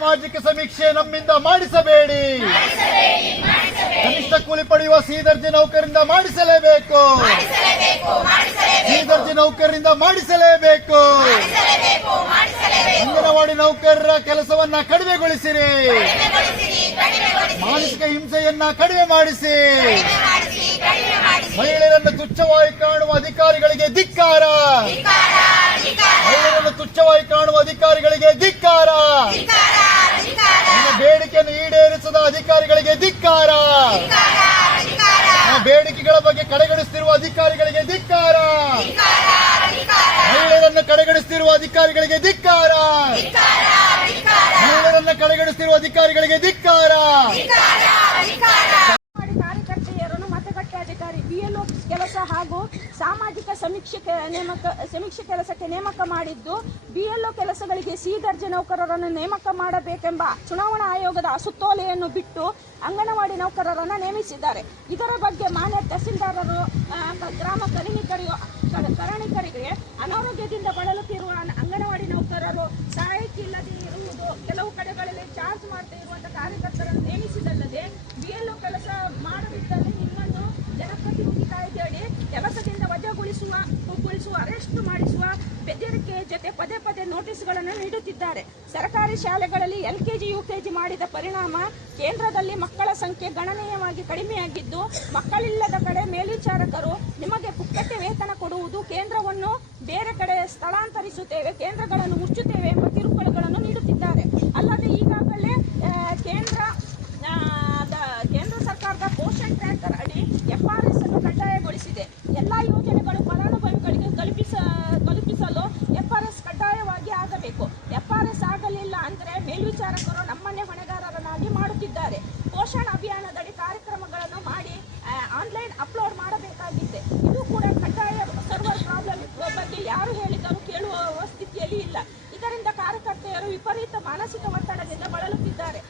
ಸಾಮಾಜಿಕ ಸಮೀಕ್ಷೆ ನಮ್ಮಿಂದ ಮಾಡಿಸಬೇಡಿ. ಕನಿಷ್ಠ ಕೂಲಿ ಪಡೆಯುವ ಸಿ ದರ್ಜೆ ನೌಕರಿಂದ ಮಾಡಿಸಲೇಬೇಕು. ಸಿ ದರ್ಜೆ ನೌಕರರಿಂದ ಮಾಡಿಸಲೇಬೇಕು. ಅಂಗನವಾಡಿ ನೌಕರರ ಕೆಲಸವನ್ನ ಕಡಿಮೆಗೊಳಿಸಿರಿ. ಮಾನಸಿಕ ಹಿಂಸೆಯನ್ನ ಕಡಿಮೆ ಮಾಡಿಸಿ. ಮಹಿಳೆಯರನ್ನು ತುಚ್ಛವಾಗಿ ಕಾಣುವ ಅಧಿಕಾರಿಗಳಿಗೆ ಧಿಕ್ಕಾರ. ಮಹಿಳೆಯರನ್ನು ತುಚ್ಛವಾಗಿ ಕಾಣುವ ಅಧಿಕಾರಿಗಳಿಗೆ ಧಿಕ್ಕಾರ ನಿಮ್ಮ ಬೇಡಿಕೆಯನ್ನು ಈಡೇರಿಸದ ಅಧಿಕಾರಿಗಳಿಗೆ ಧಿಕ್ಕಾರ ನಮ್ಮ ಬೇಡಿಕೆಗಳ ಬಗ್ಗೆ ಕಡೆಗಣಿಸುತ್ತಿರುವ ಅಧಿಕಾರಿಗಳಿಗೆ ಧಿಕ್ಕಾರ. ಮಹಿಳೆಯರನ್ನು ಕಡೆಗಣಿಸುತ್ತಿರುವ ಅಧಿಕಾರಿಗಳಿಗೆ ಧಿಕ್ಕಾರ. ಮಹಿಳೆಯರನ್ನು ಕಡೆಗಣಿಸುತ್ತಿರುವ ಅಧಿಕಾರಿಗಳಿಗೆ ಧಿಕ್ಕಾರ ಮಾಡಿ ಕಾರ್ಯಕರ್ತೆಯರನ್ನು ಮತಗಟ್ಟೆ ಎಲ್ ಬಿಎಲ್ಒ ಕೆಲಸ ಹಾಗೂ ಸಾಮಾಜಿಕ ಸಮೀಕ್ಷೆ ನೇಮಕ, ಸಮೀಕ್ಷೆ ಕೆಲಸಕ್ಕೆ ನೇಮಕ ಮಾಡಿದ್ದು, ಬಿಎಲ್ಒ ಕೆಲಸಗಳಿಗೆ ಸಿ ದರ್ಜೆ ನೌಕರರನ್ನು ನೇಮಕ ಮಾಡಬೇಕೆಂಬ ಚುನಾವಣಾ ಆಯೋಗದ ಸುತ್ತೋಲೆಯನ್ನು ಬಿಟ್ಟು ಅಂಗನವಾಡಿ ನೌಕರರನ್ನು ನೇಮಿಸಿದ್ದಾರೆ. ಇದರ ಬಗ್ಗೆ ಮಾನ್ಯ ತಹಸೀಲ್ದಾರರು ಗ್ರಾಮ ಕರಿಣಿಕರಿಗೂ ಕ- ಕರಣಿಕರಿಗೆ ಅನಾರೋಗ್ಯದಿಂದ ಬಳಲುತ್ತಿರುವ ಅಂಗನವಾಡಿ ನೌಕರರು ಸಹಾಯಕ್ಕಿಲ್ಲದೆ ಇರುವುದು ಕೆಲವು ವಜಾಗೊಳಿಸುವ ಗೊಳಿಸುವ ಅರೆಸ್ಟ್ ಮಾಡಿಸುವ ಬೆದರಿಕೆ ಜೊತೆ ಪದೇ ಪದೇ ನೋಟಿಸ್ಗಳನ್ನು ನೀಡುತ್ತಿದ್ದಾರೆ. ಸರ್ಕಾರಿ ಶಾಲೆಗಳಲ್ಲಿ ಎಲ್ಕೆಜಿ, ಯುಕೆಜಿ ಮಾಡಿದ ಪರಿಣಾಮ ಕೇಂದ್ರದಲ್ಲಿ ಮಕ್ಕಳ ಸಂಖ್ಯೆ ಗಣನೀಯವಾಗಿ ಕಡಿಮೆಯಾಗಿದ್ದು, ಮಕ್ಕಳಿಲ್ಲದ ಕಡೆ ಮೇಲ್ವಿಚಾರಕರು ನಿಮಗೆ ಪುಕ್ಕಟ್ಟೆ ವೇತನ ಕೊಡುವುದು ಕೇಂದ್ರವನ್ನು ಬೇರೆ ಕಡೆ ಸ್ಥಳಾಂತರಿಸುತ್ತೇವೆ, ಕೇಂದ್ರಗಳನ್ನು ಮುಚ್ಚುತ್ತೇವೆ. ಕಡ್ಡಾಯವಾಗಿ ಆರ್ ಎಸ್ ಆಗಲಿಲ್ಲ ಅಂದರೆ ಮೇಲ್ವಿಚಾರಕರು ನಮ್ಮನ್ನೇ ಹೊಣೆಗಾರರನ್ನಾಗಿ ಮಾಡುತ್ತಿದ್ದಾರೆ. ಪೋಷಣ ಅಭಿಯಾನದಡಿ ಕಾರ್ಯಕ್ರಮಗಳನ್ನು ಮಾಡಿ ಆನ್ಲೈನ್ ಅಪ್ಲೋಡ್ ಮಾಡಬೇಕಾಗಿದೆ. ಇದು ಕೂಡ ಕಡ್ಡಾಯ ಸರ್ವರ್ ಪ್ರಾಬ್ಲಮ್ ಬಗ್ಗೆ ಯಾರು ಹೇಳಿದರೂ ಕೇಳುವ ಸ್ಥಿತಿಯಲ್ಲಿ ಇಲ್ಲ. ಇದರಿಂದ ಕಾರ್ಯಕರ್ತೆಯರು ವಿಪರೀತ ಮಾನಸಿಕ ಒತ್ತಡದಿಂದ ಬಳಲುತ್ತಿದ್ದಾರೆ.